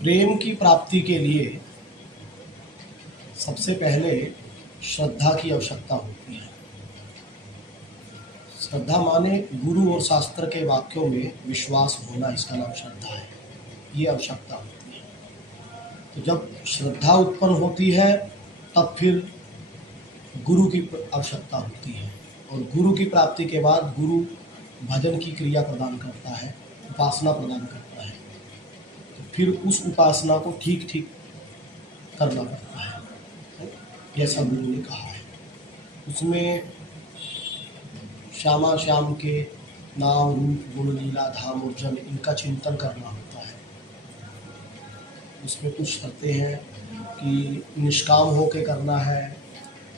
प्रेम की प्राप्ति के लिए सबसे पहले श्रद्धा की आवश्यकता होती है। श्रद्धा माने गुरु और शास्त्र के वाक्यों में विश्वास होना, इसका नाम श्रद्धा है। ये आवश्यकता होती है। तो जब श्रद्धा उत्पन्न होती है तब फिर गुरु की आवश्यकता होती है, और गुरु की प्राप्ति के बाद गुरु भजन की क्रिया प्रदान करता है, उपासना प्रदान करता है। तो फिर उस उपासना को ठीक ठीक करना पड़ता है, जैसा गुरु ने कहा है। उसमें श्यामा श्याम के नाम रूप गुण लीला धाम और जन, इनका चिंतन करना होता है। उसमें कुछ करते हैं कि निष्काम होके करना है,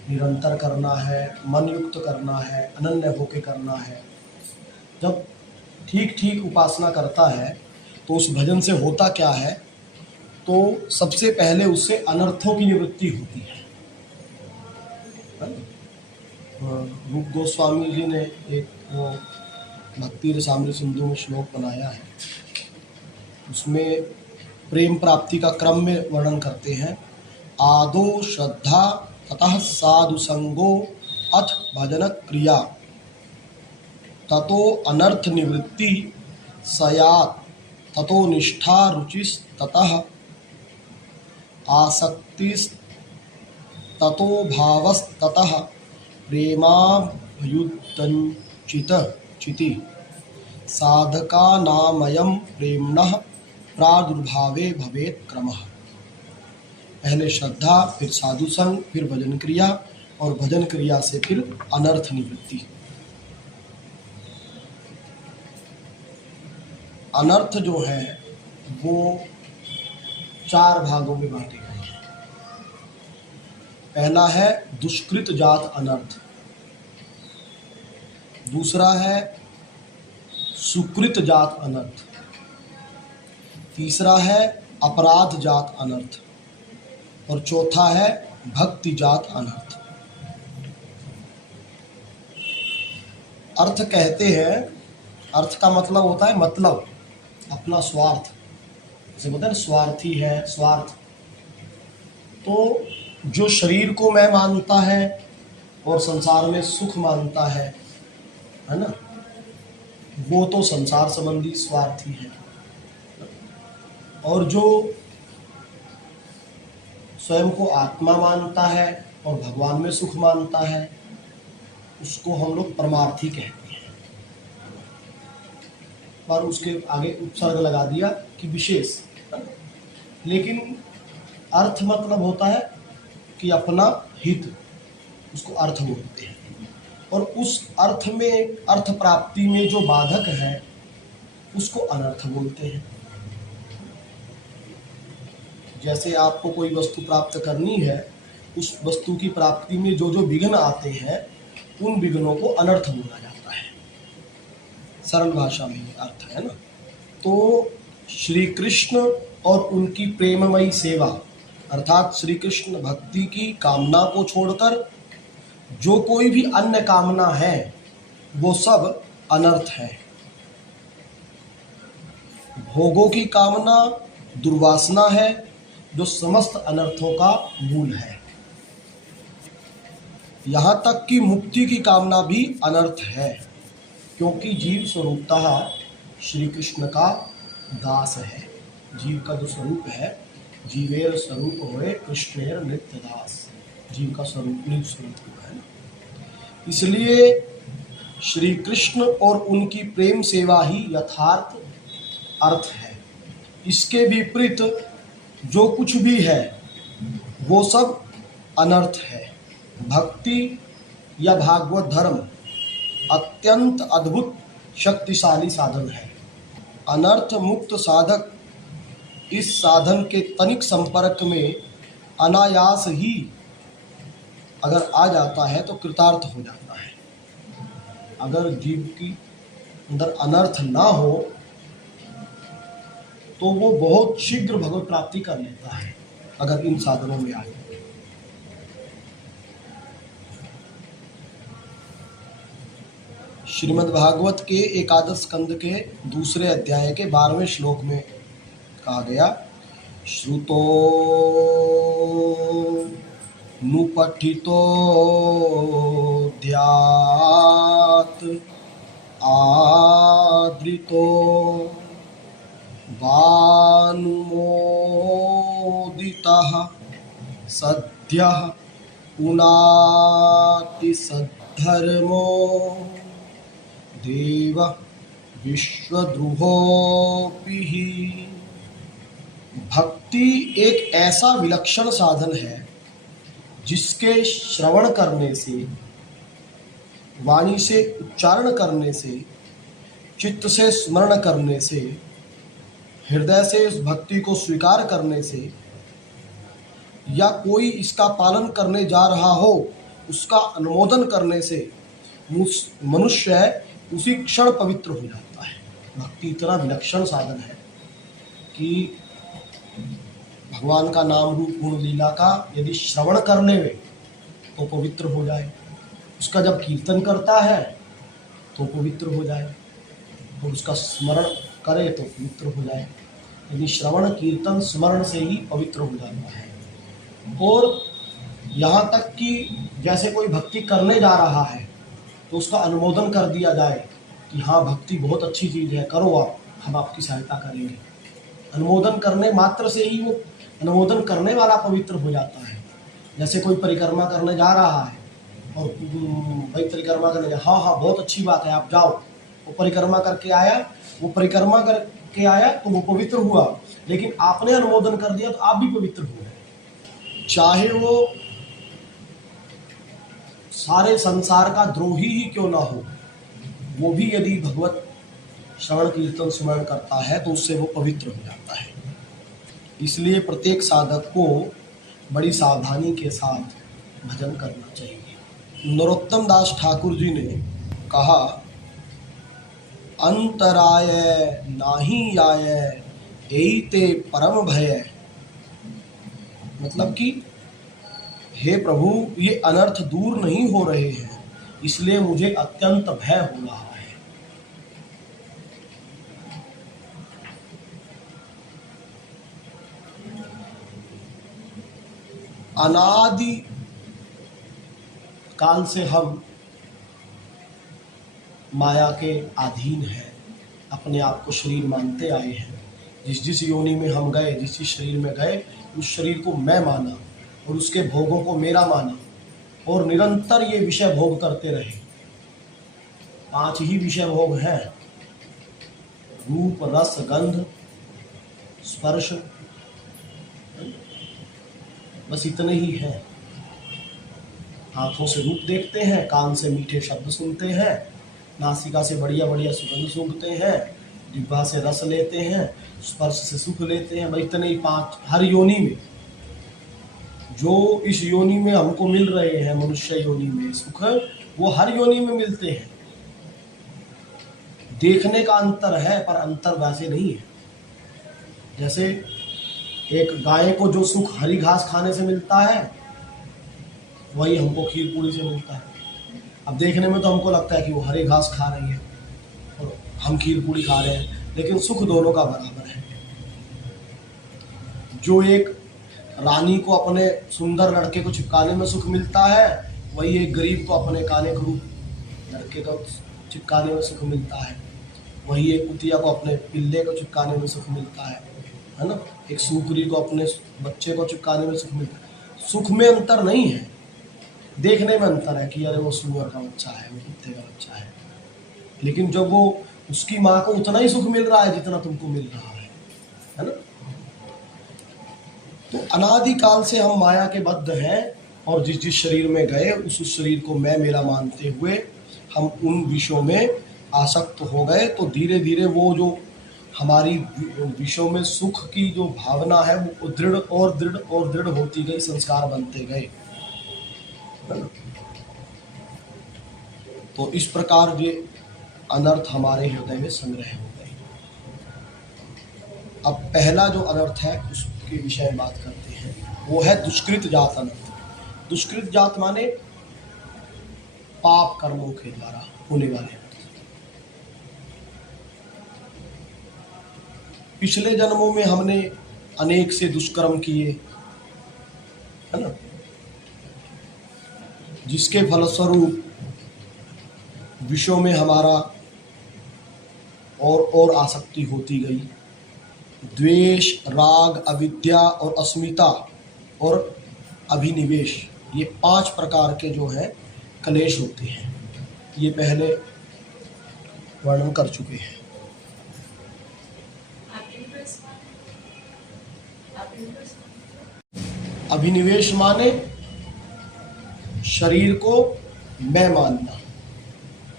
निरंतर करना है, मन युक्त करना है, अनन्य होके करना है। जब ठीक ठीक उपासना करता है तो उस भजन से होता क्या है, तो सबसे पहले उससे अनर्थों की निवृत्ति होती है। रूप गोस्वामी जी ने एक वो भक्ति रसामृत सिंधु में श्लोक बनाया है, उसमें प्रेम प्राप्ति का क्रम में वर्णन करते हैं। आदो श्रद्धा ततः साधु संगो अथ भजन क्रिया ततो अनर्थ निवृत्ति सयात ततो निष्ठा रुचिस ततः आसक्तिस ततो भावस ततः प्रेमाभ्युदञ्चित चिति साधका नामयम प्रेम्णः प्रादुर्भावे भवेत् क्रमः। पहले श्रद्धा, फिर साधु संग, फिर भजन क्रिया, और भजन क्रिया से फिर अनर्थ निवृत्ति। अनर्थ जो है वो 4 भागों में बांटे गए हैं। पहला है दुष्कृत जात अनर्थ, दूसरा है सुकृत जात अनर्थ, तीसरा है अपराध जात अनर्थ, और चौथा है भक्ति जात अनर्थ। अर्थ कहते हैं, अर्थ का मतलब होता है मतलब, अपना स्वार्थ। जैसे बोलते हैं ना, स्वार्थी है, स्वार्थ। तो जो शरीर को मैं मानता है और संसार में सुख मानता है ना, वो तो संसार संबंधी स्वार्थी है। और जो स्वयं को आत्मा मानता है और भगवान में सुख मानता है, उसको हम लोग परमार्थी कहते हैं। पर उसके आगे उपसर्ग लगा दिया कि विशेष। लेकिन अर्थ मतलब होता है कि अपना हित, उसको अर्थ बोलते हैं। और उस अर्थ में, अर्थ प्राप्ति में जो बाधक है उसको अनर्थ बोलते हैं। जैसे आपको कोई वस्तु प्राप्त करनी है, उस वस्तु की प्राप्ति में जो जो विघ्न आते हैं, उन विघ्नों को अनर्थ बोला जाता है। सरल भाषा में ये अर्थ है ना। तो श्री कृष्ण और उनकी प्रेममयी सेवा, अर्थात श्री कृष्ण भक्ति की कामना को छोड़कर जो कोई भी अन्य कामना है वो सब अनर्थ है। भोगों की कामना दुर्वासना है, जो समस्त अनर्थों का मूल है। यहाँ तक कि मुक्ति की कामना भी अनर्थ है, क्योंकि जीव स्वरूपतः श्री कृष्ण का दास है। जीव का जो स्वरूप है, जीवेर स्वरूप होए कृष्णेर नित्य दास, जीव का स्वरूप नित्य स्वरूप है। इसलिए श्री कृष्ण और उनकी प्रेम सेवा ही यथार्थ अर्थ है। इसके विपरीत जो कुछ भी है वो सब अनर्थ है। भक्ति या भागवत धर्म अत्यंत अद्भुत शक्तिशाली साधन है। अनर्थ मुक्त साधक इस साधन के तनिक संपर्क में अनायास ही अगर आ जाता है तो कृतार्थ हो जाता है। अगर जीव की अंदर अनर्थ ना हो तो वो बहुत शीघ्र भगवत प्राप्ति कर लेता है, अगर इन साधनों में आए। श्रीमद् भागवत के एकादश स्कंद के दूसरे अध्याय के 12वें श्लोक में कहा गया श्रुतो नुपठितो ध्यात आदृतो वानुमोदितः सद्यः पुनाति सद्धर्मो देव विश्वद्रुहोऽपि हि। भक्ति एक ऐसा विलक्षण साधन है जिसके श्रवण करने से, वाणी से उच्चारण करने से, चित्त से स्मरण करने से, हृदय से इस भक्ति को स्वीकार करने से, या कोई इसका पालन करने जा रहा हो उसका अनुमोदन करने से मनुष्य उसी क्षण पवित्र हो जाता है। भक्ति इतना विलक्षण साधन है कि भगवान का नाम रूप गुण लीला का यदि श्रवण करने में तो पवित्र हो जाए, उसका जब कीर्तन करता है तो पवित्र हो जाए, और उसका स्मरण करे तो पवित्र हो जाए। यदि श्रवण कीर्तन स्मरण से ही पवित्र हो जाता है। और यहाँ तक कि जैसे कोई भक्ति करने जा रहा है तो उसका अनुमोदन कर दिया जाए कि हाँ भक्ति बहुत अच्छी चीज़ है, करो आप, हम आपकी सहायता करेंगे। अनुमोदन करने मात्र से ही वो अनुमोदन करने वाला पवित्र हो जाता है। जैसे कोई परिक्रमा करने जा रहा है और भाई परिक्रमा करने जा, हाँ हाँ बहुत अच्छी बात है, आप जाओ। वो परिक्रमा करके आया, तो वो पवित्र हुआ, लेकिन आपने अनुमोदन कर दिया तो आप भी पवित्र हुए। चाहे वो सारे संसार का द्रोही ही क्यों ना हो, वो भी यदि भगवत श्रवण कीर्तन स्मरण करता है तो उससे वो पवित्र हो जाता है। इसलिए प्रत्येक साधक को बड़ी सावधानी के साथ भजन करना चाहिए। नरोत्तम दास ठाकुर जी ने कहा, अंतराय नाही आय एते परम भय। मतलब कि हे प्रभु, ये अनर्थ दूर नहीं हो रहे हैं, इसलिए मुझे अत्यंत भय हो रहा है। अनादि काल से हम माया के अधीन हैं, अपने आप को शरीर मानते आए हैं। जिस जिस योनि में हम गए, जिस जिस शरीर में गए, उस शरीर को मैं माना और उसके भोगों को मेरा माना, और निरंतर ये विषय भोग करते रहे। 5 ही विषय भोग हैं, रूप रस गंध स्पर्श, बस इतने ही हैं। आँखों से रूप देखते हैं, कान से मीठे शब्द सुनते हैं, नासिका से बढ़िया बढ़िया सुगंध सूंघते हैं, जिह्वा से रस लेते हैं, स्पर्श से सुख लेते हैं। भाई इतने ही 5 हर योनि में, जो इस योनि में हमको मिल रहे हैं, मनुष्य योनि में सुख, वो हर योनि में मिलते हैं। देखने का अंतर है, पर अंतर वैसे नहीं है। जैसे एक गाय को जो सुख हरी घास खाने से मिलता है, वही हमको खीर पूरी से मिलता है। अब देखने में तो हमको लगता है कि वो हरी घास खा रही है और हम खीर पूरी खा रहे हैं, लेकिन सुख दोनों का बराबर है। जो एक रानी को अपने सुंदर लड़के को चिपकाने में सुख मिलता है, वही एक गरीब को अपने काने करूप लड़के को चिपकाने में सुख मिलता है। वही एक कुतिया को अपने पिल्ले को चिपकाने में सुख मिलता है ना। एक सूकरी को अपने बच्चे को चिपकाने में सुख मिलता है। सुख में अंतर नहीं है, देखने में अंतर है कि अरे वो सुअर का बच्चा है, वो कुत्ते का बच्चा है, लेकिन जब वो उसकी माँ को उतना ही सुख मिल रहा है जितना तुमको मिल रहा है ना। तो अनादिकाल से हम माया के बद्ध हैं, और जिस जिस शरीर में गए उस शरीर को मैं मेरा मानते हुए हम उन विषयों में आसक्त हो गए। तो धीरे धीरे वो जो हमारी विषयों में सुख की जो भावना है वो दृढ़ और दृढ़ और दृढ़ होती गई, संस्कार बनते गए। तो इस प्रकार ये अनर्थ हमारे हृदय में संग्रह हो गए। अब पहला जो अनर्थ है उसके विषय में बात करते हैं, वो है दुष्कृत जात अनर्थ। दुष्कृत जात माने पाप कर्मों के द्वारा होने वाले। पिछले जन्मों में हमने अनेक से दुष्कर्म किए, है ना, जिसके फलस्वरूप विषयों में हमारा और आसक्ति होती गई। द्वेष, राग, अविद्या और अस्मिता और अभिनिवेश, ये 5 प्रकार के जो है क्लेश होते हैं, ये पहले वर्णन कर चुके हैं। अभिनिवेश माने शरीर को मैं मानना,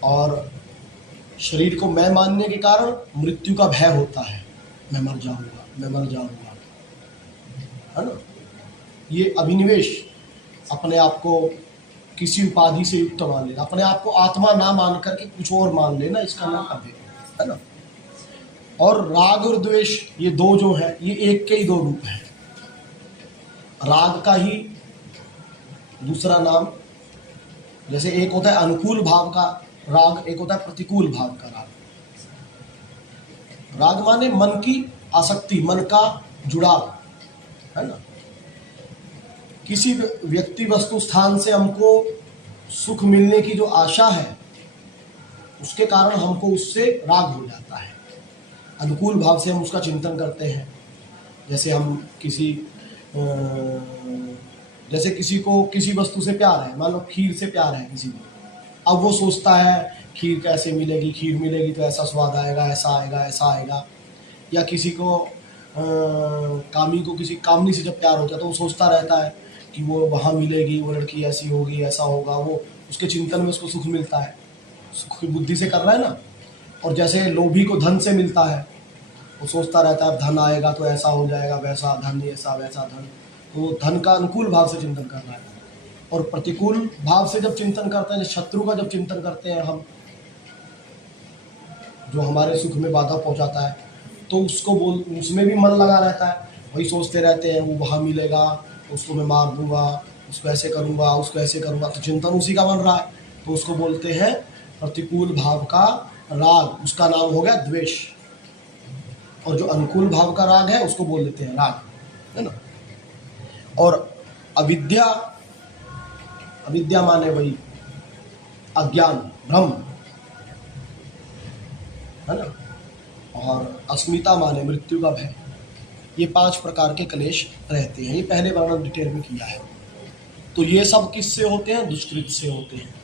और शरीर को मैं मानने के कारण मृत्यु का भय होता है, मैं मर जाऊंगा, मैं मर जाऊंगा, है ना। ये अभिनिवेश, अपने आप को किसी उपाधि से युक्त मान लेना, अपने आप को आत्मा ना मान करके कुछ और मान लेना, इसका नाम अभिनिवेश, है ना। और राग और द्वेष, ये दो जो है, ये एक के ही दो रूप हैं। राग का ही दूसरा नाम, जैसे एक होता है अनुकूल भाव का राग, एक होता है प्रतिकूल भाव का राग। राग माने मन की आसक्ति, मन का जुड़ाव, है ना। किसी व्यक्ति वस्तु स्थान से हमको सुख मिलने की जो आशा है, उसके कारण हमको उससे राग हो जाता है। अनुकूल भाव से हम उसका चिंतन करते हैं, जैसे हम जैसे किसी को किसी वस्तु से प्यार है, मान लो खीर से प्यार है किसी को, अब वो सोचता है खीर कैसे मिलेगी, खीर मिलेगी तो ऐसा स्वाद आएगा, ऐसा आएगा, ऐसा आएगा। या किसी को कामी को किसी कामनी से जब प्यार होता है तो वो सोचता रहता है कि वो वहाँ मिलेगी, वो लड़की ऐसी होगी, ऐसा होगा, वो उसके चिंतन में उसको सुख मिलता है, सुख की बुद्धि से कर रहा है ना। और जैसे लोभी को धन से मिलता है, वो सोचता रहता है धन आएगा तो ऐसा हो जाएगा, वैसा धन, ऐसा वैसा धन, तो वो धन का अनुकूल भाव से चिंतन कर रहा है। और प्रतिकूल भाव से जब चिंतन करते हैं, शत्रु का जब चिंतन करते हैं हम, जो हमारे सुख में बाधा पहुंचाता है, तो उसमें भी मन लगा रहता है, वही सोचते रहते हैं वो वहाँ मिलेगा, उसको मैं मार दूंगा, उसको ऐसे करूंगा, उसको ऐसे करूंगा, तो चिंतन उसी का बन रहा है, तो उसको बोलते हैं प्रतिकूल भाव का राग, उसका नाम हो गया द्वेष। और जो अनुकूल भाव का राग है उसको बोल देते हैं राग, है ना। और अविद्या, अविद्या माने वही अज्ञान, भ्रम, है ना। और अस्मिता माने मृत्यु का भय। ये 5 प्रकार के क्लेश रहते हैं, ये पहले वर्णन डिटेल में किया है। तो ये सब किससे होते हैं? दुष्कृत से होते हैं।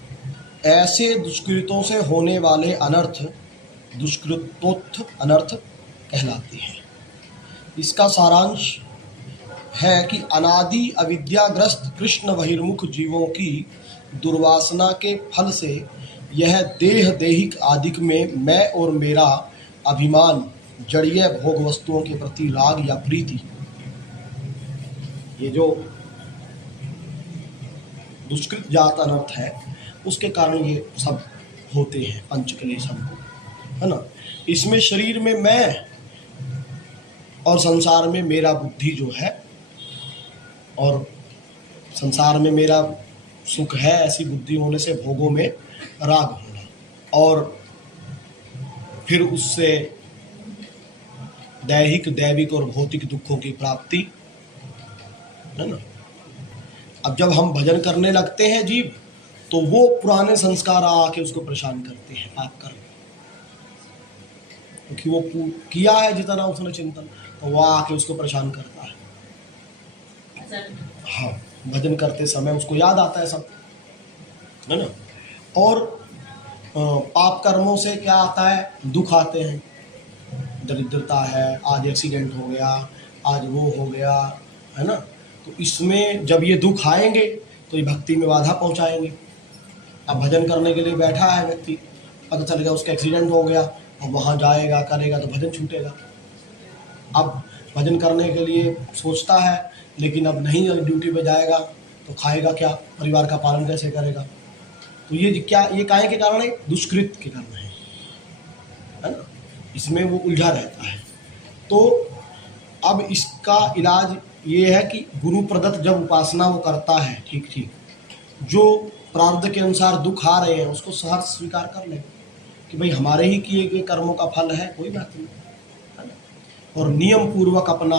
ऐसे दुष्कृतों से होने वाले अनर्थ दुष्कृतोत्थ अनर्थ कहलाते हैं। इसका सारांश है कि अनादि अविद्याग्रस्त कृष्ण बहिर्मुख जीवों की दुर्वासना के फल से यह देह देहिक आदिक में मैं और मेरा अभिमान, जड़ीय भोग वस्तुओं के प्रति राग या प्रीति, ये जो दुष्कृत जात अनर्थ है, उसके कारण ये सब होते हैं पंचक्लेश हमको, है ना। इसमें शरीर में मैं और संसार में मेरा बुद्धि जो है, और संसार में मेरा सुख है, ऐसी बुद्धि होने से भोगों में राग होना, और फिर उससे दैहिक, दैविक और भौतिक दुखों की प्राप्ति, है ना। अब जब हम भजन करने लगते हैं जीव, तो वो पुराने संस्कार आके उसको परेशान करते हैं पाप कर्म, क्योंकि वो किया है जितना उसने चिंतन, तो वो आके उसको परेशान करता है। हाँ, भजन करते समय उसको याद आता है सब, है ना। और पाप कर्मों से क्या आता है? दुख आते हैं, दरिद्रता है, आज एक्सीडेंट हो गया, आज वो हो गया, है ना। तो इसमें जब ये दुख आएंगे तो ये भक्ति में बाधा पहुंचाएंगे। अब भजन करने के लिए बैठा है व्यक्ति, पता चल गया उसका एक्सीडेंट हो गया, अब वहाँ जाएगा करेगा तो भजन छूटेगा। अब भजन करने के लिए सोचता है, लेकिन अब नहीं ड्यूटी पे जाएगा तो खाएगा क्या, परिवार का पालन कैसे करेगा। तो ये क्या, ये काहे के कारण है? दुष्कृत के कारण है ना। इसमें वो उलझा रहता है। तो अब इसका इलाज ये है कि गुरु प्रदत्त जब उपासना वो करता है, ठीक ठीक, जो प्रारब्ध के अनुसार दुख आ रहे हैं उसको सहर्ष स्वीकार कर ले कि भाई हमारे ही किए गए कर्मों का फल है, कोई बात नहीं, है ना। और नियम पूर्वक अपना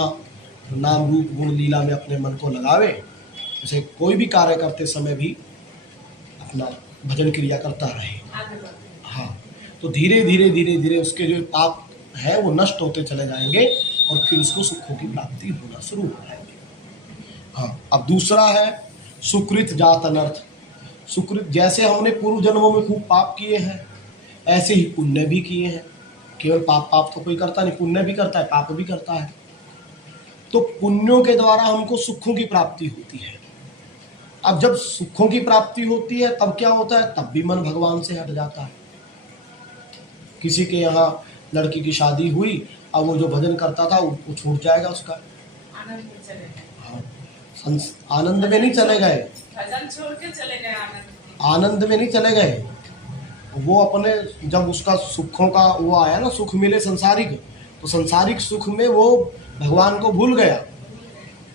नाम रूप गुण लीला में अपने मन को लगावे, जैसे कोई भी कार्य करते समय भी अपना भजन क्रिया करता रहे। हाँ, तो धीरे धीरे धीरे धीरे उसके जो पाप है वो नष्ट होते चले जाएंगे और फिर उसको सुखों की प्राप्ति होना शुरू हो जाएगी। हाँ, अब दूसरा है सुकृत जात अनर्थ। सुकृत, जैसे हमने पूर्व जन्मों में खूब पाप किए हैं ऐसे ही पुण्य भी किए हैं। केवल पाप पाप तो कोई करता नहीं, पुण्य भी करता है, पाप भी करता है। तो पुण्यों के द्वारा हमको सुखों की प्राप्ति होती है। अब जब सुखों की प्राप्ति होती है तब क्या होता है, तब भी मन भगवान से हट जाता है। किसी के यहाँ लड़की की शादी हुई, अब वो जो भजन करता था वो छूट जाएगा उसका। हाँ, आनंद में नहीं चले गए, भजन छोड़ के चले गए, आनंद में नहीं चले गए। वो अपने जब उसका सुखों का वो आया ना, सुख मिले संसारिक, तो संसारिक सुख में वो भगवान को भूल गया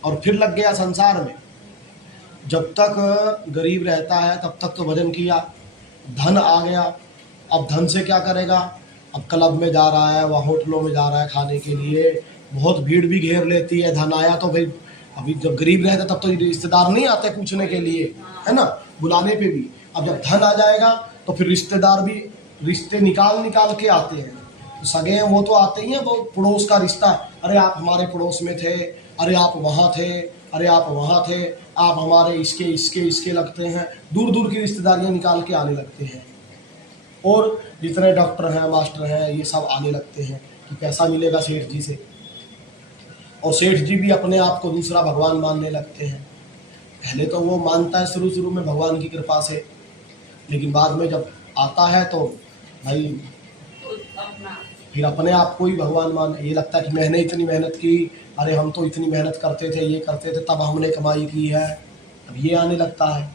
और फिर लग गया संसार में। जब तक गरीब रहता है तब तक तो भजन किया, धन आ गया, अब धन से क्या करेगा, अब क्लब में जा रहा है, वह होटलों में जा रहा है खाने के लिए, बहुत भीड़ भी घेर लेती है। धन आया तो भाई, अभी जब गरीब रहता तब तो रिश्तेदार नहीं आते पूछने के लिए, है ना, बुलाने पे भी। अब जब धन आ जाएगा तो फिर रिश्तेदार भी रिश्ते निकाल निकाल के आते हैं। तो सगे हैं वो तो आते ही हैं, वो पड़ोस का रिश्ता, अरे आप हमारे पड़ोस में थे, अरे आप वहाँ थे, अरे आप वहाँ थे, आप हमारे इसके इसके इसके लगते हैं। दूर दूर की रिश्तेदारियाँ निकाल के आने लगते हैं। और जितने डॉक्टर हैं, मास्टर हैं, ये सब आने लगते हैं कि पैसा मिलेगा सेठ जी से। और सेठ जी भी अपने आप को दूसरा भगवान मानने लगते हैं। पहले तो वो मानता है शुरू शुरू में भगवान की कृपा से, लेकिन बाद में जब आता है तो भाई फिर अपने आप को ही भगवान मान, ये लगता है कि मैंने इतनी मेहनत की, अरे हम तो इतनी मेहनत करते थे, ये करते थे, तब हमने कमाई की है, अब ये आने लगता है।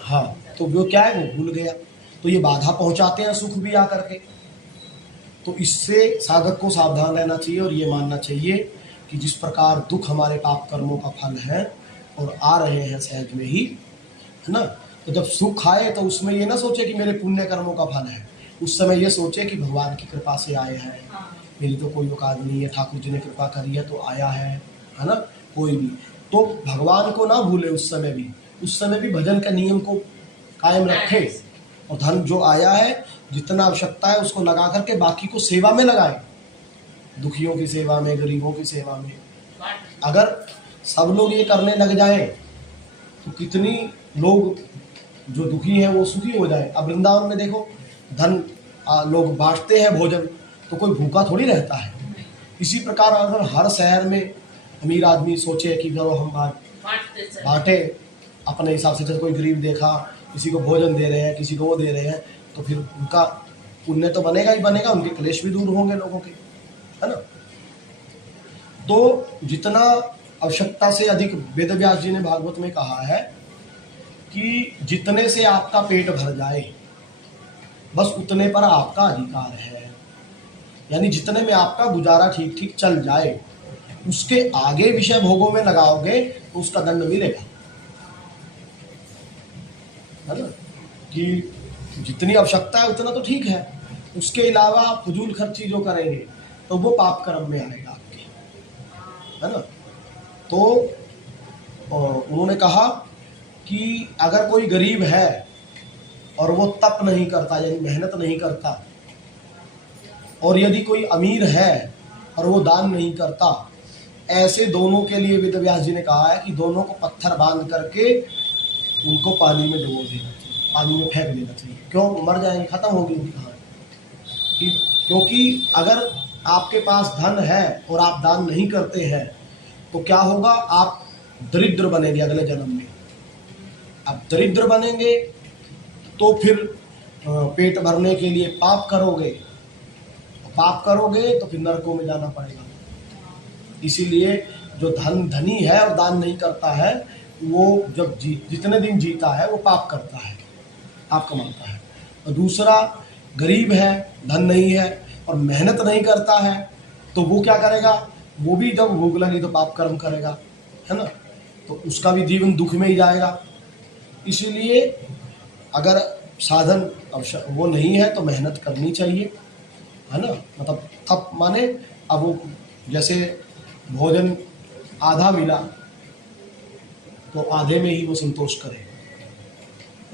हाँ, तो वो क्या है, वो भूल गया। तो ये बाधा पहुंचाते हैं सुख भी आकर के। तो इससे साधक को सावधान रहना चाहिए और ये मानना चाहिए कि जिस प्रकार दुख हमारे पाप कर्मों का फल है और आ रहे हैं सहज में ही, है ना, तो जब सुख आए तो उसमें ये ना सोचे कि मेरे पुण्य कर्मों का फल है, उस समय ये सोचे कि भगवान की कृपा से आए हैं, मेरी तो कोई औकात नहीं है, ठाकुर जी ने कृपा करी है तो आया है ना, कोई भी। तो भगवान को ना भूले उस समय भी भजन का नियम को कायम रखे और धन जो आया है जितना आवश्यकता है उसको लगा करके बाकी को सेवा में लगाए, दुखियों की सेवा में, गरीबों की सेवा में। अगर सब लोग ये करने लग जाएं तो कितनी लोग जो दुखी हैं वो सुखी हो जाए। अब वृंदावन में देखो, धन लोग बांटते हैं भोजन, तो कोई भूखा थोड़ी रहता है। इसी प्रकार अगर हर शहर में अमीर आदमी सोचे कि चलो हम बांटे अपने हिसाब से, जैसे कोई गरीब देखा किसी को भोजन दे रहे हैं, किसी को वो दे रहे हैं, तो फिर उनका पुण्य तो बनेगा ही बनेगा, उनके क्लेश भी दूर होंगे लोगों के, है ना। तो जितना आवश्यकता से अधिक, वेद व्यास जी ने भागवत में कहा है कि जितने से आपका पेट भर जाए बस उतने पर आपका अधिकार है, यानी जितने में आपका गुजारा ठीक ठीक चल जाए, उसके आगे विषय भोगों में लगाओगे तो उसका दंड मिलेगा, है ना। कि जितनी आवश्यकता है उतना तो ठीक है, उसके अलावा आप फजूल खर्ची जो करेंगे तो वो पाप कर्म में आएगा आपके, है ना। तो उन्होंने कहा कि अगर कोई गरीब है और वो तप नहीं करता, यानी मेहनत नहीं करता, और यदि कोई अमीर है और वो दान नहीं करता, ऐसे दोनों के लिए वेद व्यास जी ने कहा है कि दोनों को पत्थर बांध करके उनको पानी में डुबो देना चाहिए, पानी में फेंक देना चाहिए। क्यों, मर जाएंगे, खत्म होगी उनकी कहानी। क्योंकि अगर आपके पास धन है और आप दान नहीं करते हैं तो क्या होगा, आप दरिद्र बनेंगे अगले जन्म में। अब दरिद्र बनेंगे तो फिर पेट भरने के लिए पाप करोगे, तो फिर नरकों में जाना पड़ेगा। इसीलिए जो धनी है और दान नहीं करता है, वो जब जितने दिन जीता है वो पाप करता है, पाप कमाता है। और दूसरा गरीब है, धन नहीं है और मेहनत नहीं करता है, तो वो क्या करेगा, वो भी जब भूख लगी तो पाप कर्म करेगा, है ना, तो उसका भी जीवन दुख में ही जाएगा। इसीलिए अगर साधन वो नहीं है तो मेहनत करनी चाहिए, है ना। मतलब तप माने, अब वो जैसे भोजन आधा मिला तो आधे में ही वो संतोष करे,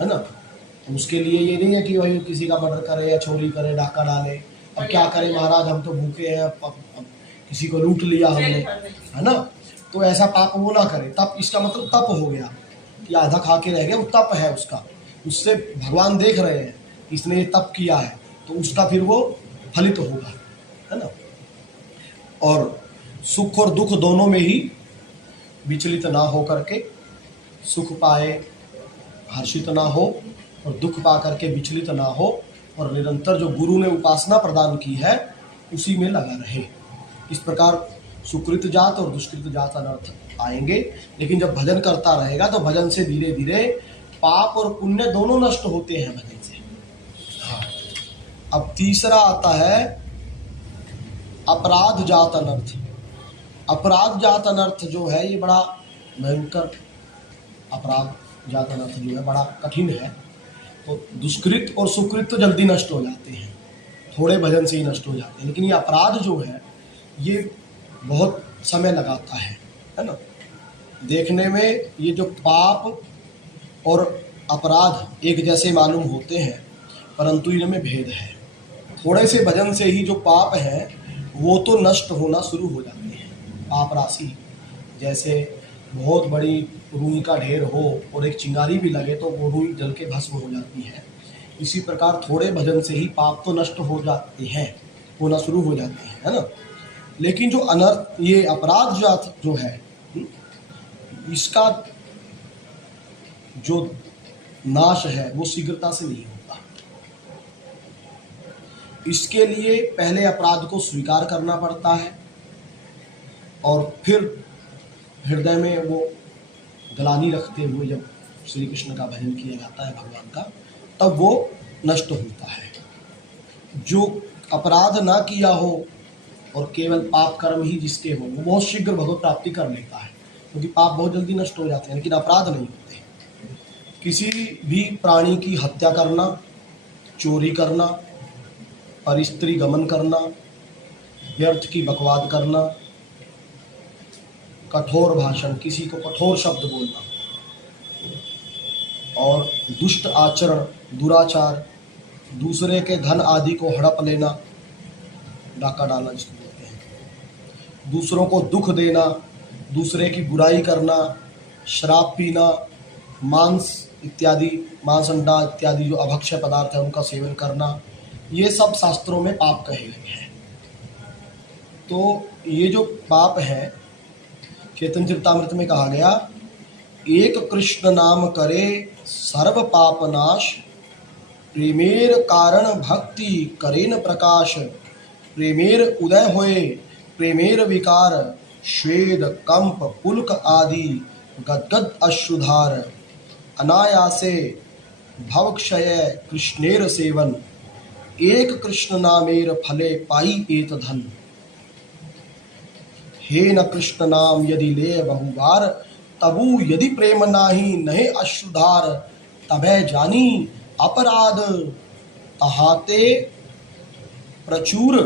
है ना। तो उसके लिए ये नहीं है कि वही किसी का मर्डर करे या चोरी करे, डाका डाले। अब क्या करें महाराज, हम तो भूखे हैं, अब किसी को लूट लिया हमने, है ना। तो ऐसा पाप वो ना करे। तप इसका मतलब तप हो गया कि आधा खा के रह गया, वो तप है उसका। उससे भगवान देख रहे हैं इसने ये तप किया है, तो उसका फिर वो फलित होगा, है ना। और सुख और दुख दोनों में ही विचलित ना हो करके, सुख पाए हर्षित ना हो और दुख पा करके विचलित ना हो, और निरंतर जो गुरु ने उपासना प्रदान की है उसी में लगा रहे। इस प्रकार सुकृत जात और दुष्कृत जात अनर्थ आएंगे, लेकिन जब भजन करता रहेगा तो भजन से धीरे धीरे पाप और पुण्य दोनों नष्ट होते हैं भजन से। हाँ, अब तीसरा आता है अपराध जात अनर्थ। अपराध जात अनर्थ जो है ये बड़ा भयंकर, अपराध जात अनर्थ जो है बड़ा कठिन है। तो दुष्कृत और सुकृत तो जल्दी नष्ट हो जाते हैं, थोड़े भजन से ही नष्ट हो जाते हैं, लेकिन ये अपराध जो है ये बहुत समय लगाता है ना। देखने में ये जो पाप और अपराध एक जैसे मालूम होते हैं, परंतु इनमें भेद है। थोड़े से भजन से ही जो पाप है वो तो नष्ट होना शुरू हो जाते हैं। पाप राशि जैसे बहुत बड़ी रुई का ढेर हो और एक चिंगारी भी लगे तो वो रुई जल के भस्म हो जाती है। इसी प्रकार थोड़े भजन से ही पाप तो नष्ट हो जाते हैं, होना शुरू हो जाते हैं, है ना। लेकिन जो अनर्थ, ये अपराध जात जो है, इसका जो नाश है वो शीघ्रता से नहीं होता। इसके लिए पहले अपराध को स्वीकार करना पड़ता है और फिर हृदय में वो ग्लानि रखते हुए जब श्री कृष्ण का भजन किया जाता है भगवान का, तब वो नष्ट होता है। जो अपराध ना किया हो और केवल पाप कर्म ही जिसके हो वो बहुत शीघ्र भगवत प्राप्ति कर लेता है, क्योंकि पाप बहुत जल्दी नष्ट हो जाते हैं, लेकिन अपराध नहीं होते। किसी भी प्राणी की हत्या करना, चोरी करना, परिस्त्री गमन करना, व्यर्थ की बकवाद करना, कठोर भाषण, किसी को कठोर शब्द बोलना, और दुष्ट आचरण, दुराचार, दूसरे के धन आदि को हड़प लेना, डाका डालना जिसको बोलते हैं, दूसरों को दुख देना, दूसरे की बुराई करना, शराब पीना, मांस इत्यादि, मांस अंडा इत्यादि जो अभक्ष्य पदार्थ है उनका सेवन करना, ये सब शास्त्रों में पाप कहे गए हैं। तो ये जो पाप है चैतन्य चरितामृत में कहा गया, एक कृष्ण नाम करे सर्व पाप नाश, प्रेमेर कारण भक्ति करेन प्रकाश, प्रेमेर उदय होए प्रेमेर विकार, श्वेद कंप पुलक आदि गदगद अश्रुधार, अनायासे भवक्षय कृष्णेर सेवन, एक कृष्ण नामेर फले पाई एत धन, हे न कृष्ण नाम यदि ले बहुबार, तबु यदि प्रेम नाही नहे अश्रुधार, तबे जानी अपराध तहाते प्रचुर,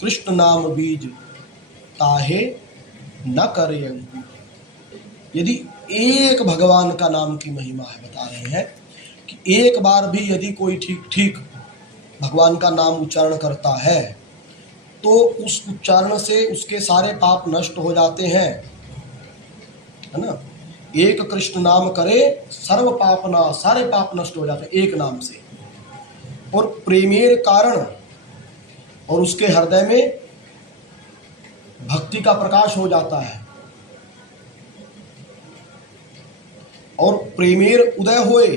कृष्ण नाम बीज ताहे न करे अंकुर। यदि एक भगवान का नाम की महिमा है, बता रहे हैं कि एक बार भी यदि कोई ठीक ठीक भगवान का नाम उच्चारण करता है तो उस उच्चारण से उसके सारे पाप नष्ट हो जाते हैं, है ना। एक कृष्ण नाम करे सर्व पाप नाश, सारे पाप नष्ट हो जाते हैं एक नाम से। और प्रेमेर कारण, और उसके हृदय में भक्ति का प्रकाश हो जाता है। और प्रेमेर उदय होए,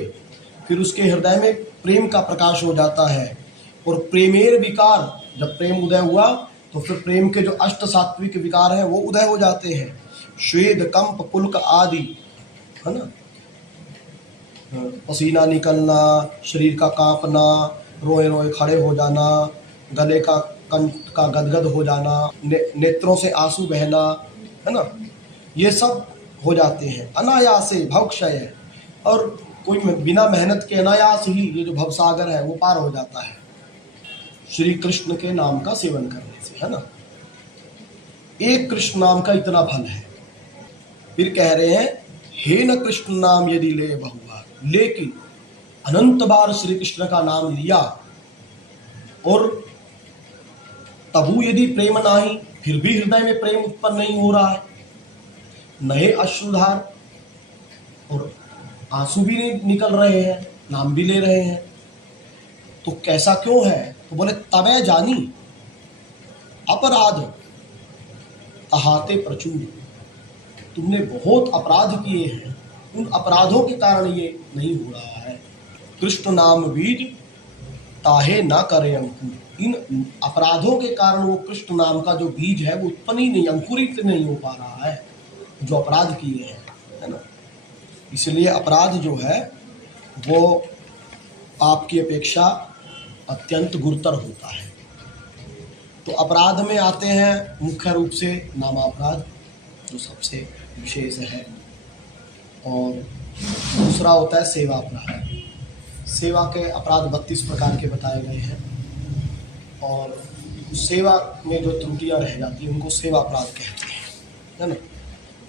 फिर उसके हृदय में प्रेम का प्रकाश हो जाता है। और प्रेमेर विकार, जब प्रेम उदय हुआ तो फिर प्रेम के जो अष्ट सात्विक विकार हैं वो उदय हो जाते हैं, श्वेद कंप पुलक आदि, है ना। पसीना निकलना, शरीर का कांपना, रोए रोए खड़े हो जाना, गले का कंठ का गदगद हो जाना, नेत्रों से आंसू बहना, है ना, ये सब हो जाते हैं। अनायासे भवक्षय, और कोई बिना मेहनत के अनायास ही ये जो भवसागर है वो पार हो जाता है श्री कृष्ण के नाम का सेवन करने से, है ना। एक कृष्ण नाम का इतना फल है, फिर कह रहे हैं हे न कृष्ण नाम यदि ले बहुबार, लेकिन अनंत बार श्री कृष्ण का नाम लिया और तबु यदि प्रेम नाही, फिर भी हृदय में प्रेम उत्पन्न नहीं हो रहा है, नए अश्रुधार, और आंसू भी नहीं निकल रहे हैं, नाम भी ले रहे हैं, तो कैसा क्यों है? तो बोले तबे जानी अपराध तहाते प्रचुर, तुमने बहुत अपराध किए हैं, उन अपराधों के कारण ये नहीं हो रहा है। कृष्ण नाम बीज ताहे ना करे अंकुर, इन अपराधों के कारण वो कृष्ण नाम का जो बीज है वो उत्पन्न ही नहीं, अंकुरित नहीं हो पा रहा है, जो अपराध किए हैं, है ना। इसलिए अपराध जो है वो पाप की अपेक्षा अत्यंत गुरुतर होता है। तो अपराध में आते हैं मुख्य रूप से नामापराध, जो सबसे विशेष है, और दूसरा होता है सेवा अपराध। सेवा के अपराध 32 प्रकार के बताए गए हैं, और सेवा में जो त्रुटियां रह जाती हैं उनको सेवा अपराध कहते हैं, है ना।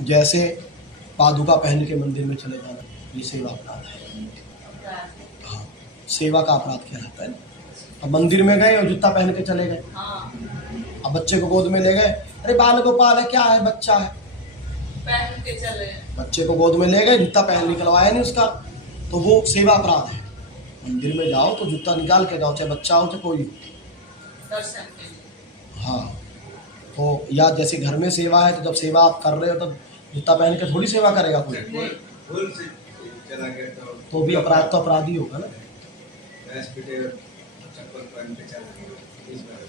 जैसे पादुका पहन के मंदिर में चले जाना, ये सेवा अपराध है। हाँ, सेवा का अपराध क्या रहता है ना। अब मंदिर में गए और जूता पहन के चले गए, अब बच्चे को गोद में ले गए, अरे बाल गोपाल है, क्या है, बच्चा है, पहन के चले, बच्चे को गोद में ले गए, जूता पहन निकलवाया नहीं उसका, तो वो सेवा अपराध है। मंदिर में जाओ तो जूता निकाल के जाओ, चाहे बच्चा हो चाहे कोई हो, दर्शन के लिए। हाँ। तो या जैसे घर में सेवा है, तो जब सेवा आप कर रहे हो तब जूता पहन के थोड़ी सेवा करेगा कोई, भूल से चला गया तो भी अपराध तो अपराधी होगा ना। चप्पल पहन के चला गया, इस बार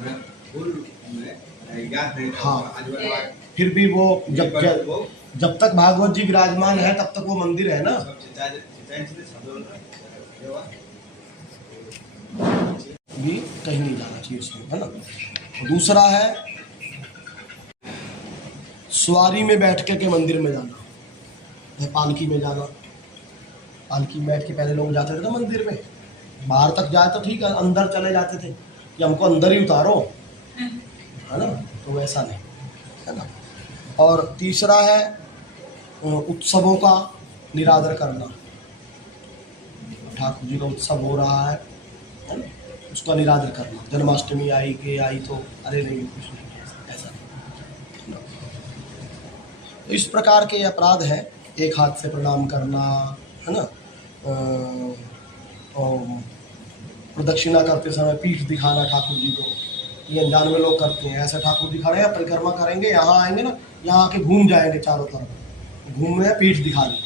मैं भूल में याद नहीं था। हाँ। आज वाला फिर भी वो वो जब तक भागवत जी विराजमान है तब तक वो मंदिर है ना। भी कहीं नहीं जाना चाहिए उसमें, है ना। दूसरा है सवारी में बैठ के मंदिर में जाना, है पालकी में जाना। पालकी में बैठ के पहले लोग जाते थे ना मंदिर में, बाहर तक जाए तो ठीक है, अंदर चले जाते थे कि हमको अंदर ही उतारो, है ना। तो वैसा नहीं, है ना। और तीसरा है उत्सवों का निरादर करना। ठाकुर जी का उत्सव हो रहा है ना, उसका निरादर करना। जन्माष्टमी आई के आई तो अरे नहीं कुछ नहीं, ऐसा नहीं। तो इस प्रकार के अपराध हैं। एक हाथ से प्रणाम करना, है ना, और प्रदक्षिणा करते समय पीठ दिखाना ठाकुर जी को, ये अनजान में लोग करते हैं। ऐसा ठाकुर जी खड़े हैं, परिक्रमा करेंगे, यहाँ आएंगे ना, यहाँ आके घूम जाएंगे चारों तरफ, घूम रहे हैं पीठ दिखा दी,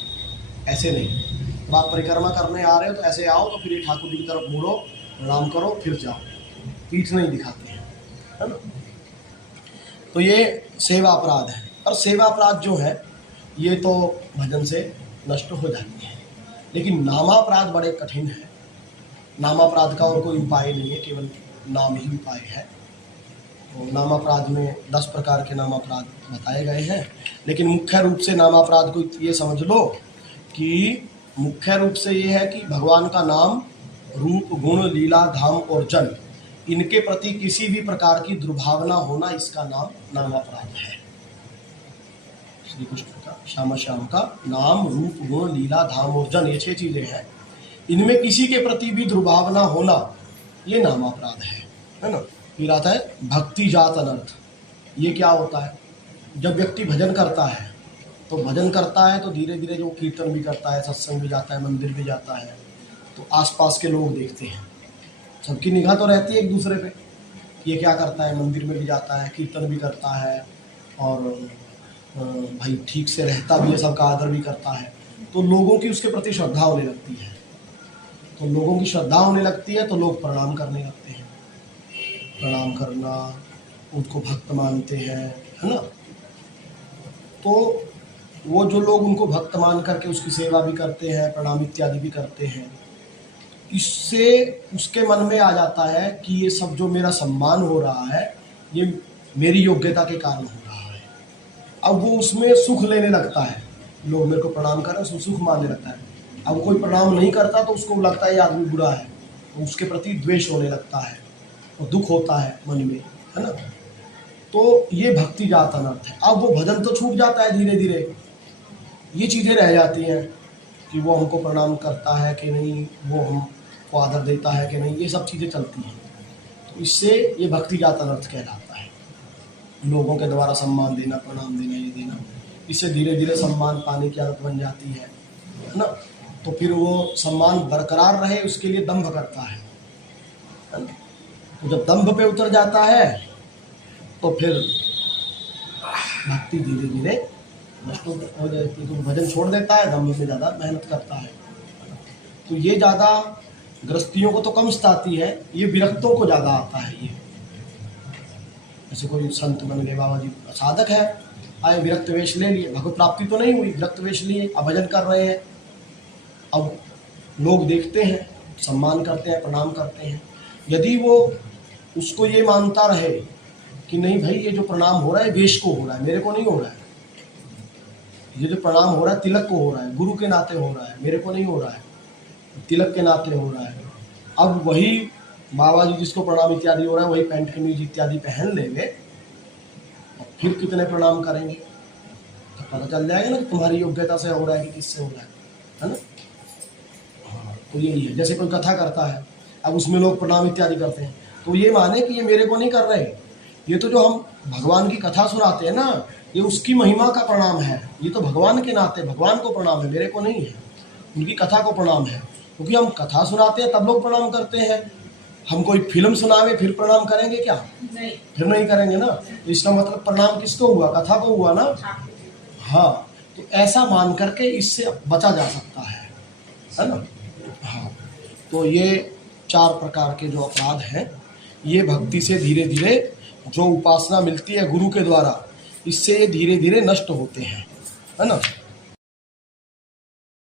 ऐसे नहीं। जब आप परिक्रमा करने आ रहे हो तो ऐसे आओ, तो फिर ये ठाकुर जी की तरफ मुड़ो, प्रणाम करो, फिर जाओ, पीठ नहीं दिखाते हैं, है ना। तो ये सेवा अपराध है। और सेवा अपराध जो है ये तो भजन से नष्ट हो जाती है, लेकिन नामापराध बड़े कठिन है। नामापराध का और कोई उपाय नहीं है, केवल नाम ही उपाय है। तो नामापराध में 10 प्रकार के नामापराध बताए गए हैं, लेकिन मुख्य रूप से नामापराध को ये समझ लो कि मुख्य रूप से ये है कि भगवान का नाम, रूप, गुण, लीला, धाम और जन, इनके प्रति किसी भी प्रकार की दुर्भावना होना, इसका नाम नामापराध है। श्री कृष्ण का श्याम श्याम का नाम, रूप, गुण, लीला, धाम और जन, ये 6 चीजें हैं। इनमें किसी के प्रति भी दुर्भावना होना ये नामापराध है ना। फिर आता है भक्ति जात अनर्थ। ये क्या होता है? जब व्यक्ति भजन करता है तो भजन करता है तो धीरे धीरे जो कीर्तन भी करता है, सत्संग भी जाता है, मंदिर भी जाता है, तो आसपास के लोग देखते हैं, सबकी निगाह तो रहती है एक दूसरे पे, ये क्या करता है, मंदिर में भी जाता है, कीर्तन भी करता है, और भाई ठीक से रहता भी है, सबका आदर भी करता है, तो लोगों की उसके प्रति श्रद्धा होने लगती है। तो लोगों की श्रद्धा होने लगती है तो लोग प्रणाम करने लगते हैं, प्रणाम करना, उनको भक्त मानते हैं, है ना। तो वो जो लोग उनको भक्त मान करके उसकी सेवा भी करते हैं, प्रणाम इत्यादि भी करते हैं, इससे उसके मन में आ जाता है कि ये सब जो मेरा सम्मान हो रहा है ये मेरी योग्यता के कारण हो रहा है। अब वो उसमें सुख लेने लगता है, लोग मेरे को प्रणाम कर रहे हैं उसमें सुख मानने लगता है। अब कोई प्रणाम नहीं करता तो उसको लगता है ये आदमी बुरा है, तो उसके प्रति द्वेष होने लगता है और दुख होता है मन में, है ना। तो ये भक्ति जात अनर्थ है। अब वो भजन तो छूट जाता है धीरे धीरे, ये चीज़ें रह जाती हैं कि वो हमको प्रणाम करता है कि नहीं, वो हमको आदर देता है कि नहीं, ये सब चीज़ें चलती हैं। तो इससे ये भक्ति जात अनर्थ कहलाता है। लोगों के द्वारा सम्मान देना, प्रणाम देना, ये देना, इससे धीरे धीरे सम्मान पाने की आदत बन जाती है ना। तो फिर वो सम्मान बरकरार रहे उसके लिए दंभ करता है ना। तो जब दंभ पे उतर जाता है तो फिर भक्ति धीरे धीरे नष्ट हो जाती है। तो भजन छोड़ देता है, दंभ में ज़्यादा मेहनत करता है। तो ये ज़्यादा गृहस्थियों को तो कम सताती है, ये विरक्तों को ज़्यादा आता है। ये जैसे कोई संत बन गए, बाबा जी साधक है, आए विरक्त वेश ले लिए, भगवत प्राप्ति तो नहीं हुई, विरक्त वेश लिए, अब भजन कर रहे हैं। अब लोग देखते हैं, सम्मान करते हैं, प्रणाम करते हैं। यदि वो उसको ये मानता रहे कि नहीं भाई, ये जो प्रणाम हो रहा है वेश को हो रहा है, मेरे को नहीं हो रहा है, ये जो प्रणाम हो रहा है तिलक को हो रहा है, गुरु के नाते हो रहा है, मेरे को नहीं हो रहा है, तिलक के नाते हो रहा है। अब वही बाबा जी जिसको प्रणाम इत्यादि हो रहा है, वही पैंट कमीज इत्यादि पहन लेंगे, और फिर कितने प्रणाम करेंगे तो पता चल जाएगा ना कि तुम्हारी योग्यता से हो रहा है कि किससे हो रहा है ना। हाँ, तो यही है। जैसे कोई कथा करता है, अब उसमें लोग प्रणाम इत्यादि करते हैं, तो ये माने कि ये मेरे को नहीं कर रहे, ये तो जो हम भगवान की कथा सुनाते हैं ना, ये उसकी महिमा का प्रणाम है, ये तो भगवान के नाते भगवान को प्रणाम है, मेरे को नहीं है, उनकी कथा को प्रणाम है। क्योंकि हम कथा सुनाते हैं तब लोग प्रणाम करते हैं, हम कोई फिल्म सुनावे फिर प्रणाम करेंगे क्या? नहीं। फिर नहीं करेंगे ना। तो इसका मतलब प्रणाम किसको हुआ? कथा को हुआ ना। हाँ, तो ऐसा मान करके इससे बचा जा सकता है ना। हाँ, तो ये 4 प्रकार के जो अपराध हैं, ये भक्ति से धीरे धीरे जो उपासना मिलती है गुरु के द्वारा, इससे ये धीरे धीरे नष्ट होते हैं, है ना।